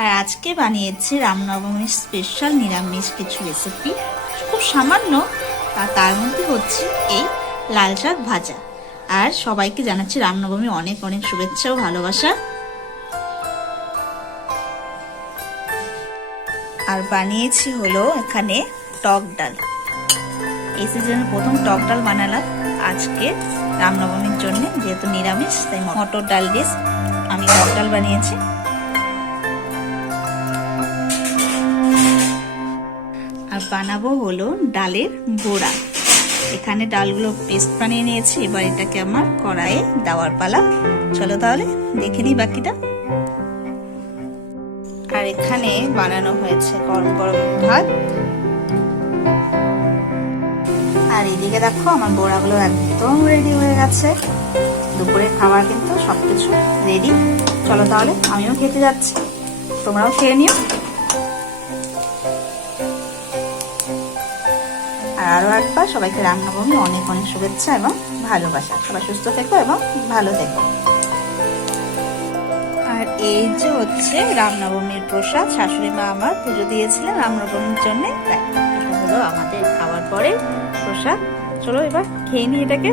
আর আজকে বানিয়েছি রামনবমীর স্পেশাল নিরামিষ কিছু রেসিপি খুব সামান্য, আর তার মধ্যে হচ্ছে এই লাল শাক ভাজা। আর সবাইকে জানাচ্ছি রামনবমী অনেক অনেক শুভেচ্ছা ও ভালোবাসা। আর বানিয়েছি হলো এখানে টক ডাল। এই সিজনে প্রথম টক ডাল বানালাম। আজকে রামনবমীর জন্য যেহেতু নিরামিষ, তাই মটর ডাল দিয়ে আমি টক ডাল বানিয়েছি। আর বানাবো হলো ডালের বড়া। এখানে ডালগুলো পেস্ট বানিয়ে নিয়েছি, এবার এটাকে আমার কড়াইয়ে দেওয়ার পালা। চলো তাহলে, দেখে নিই বাকিটা। আর এখানে বানানো হয়েছে গরম গরম ভাত। আর এদিকে দেখো, আমার বড়াগুলো একদম রেডি হয়ে গেছে। দুপুরের খাবার কিন্তু সবকিছু রেডি চলো তাহলে, আমিও খেতে যাচ্ছি। তোমরাও খেয়ে নিও। আর আরও একবার সবাইকে রামনবমী অনেক অনেক শুভেচ্ছা এবং ভালোবাসা। সবাই সুস্থ থেকো এবং ভালো থেকো। আর এই যে হচ্ছে রামনবমীর প্রসাদ, শাশুড়ি মা আমার পুজো দিয়েছিলেন রামনবমীর জন্য। এটা হলো আমাদের খাওয়ার পরে প্রসাদ। চলো এবার খেয়ে নিই এটাকে।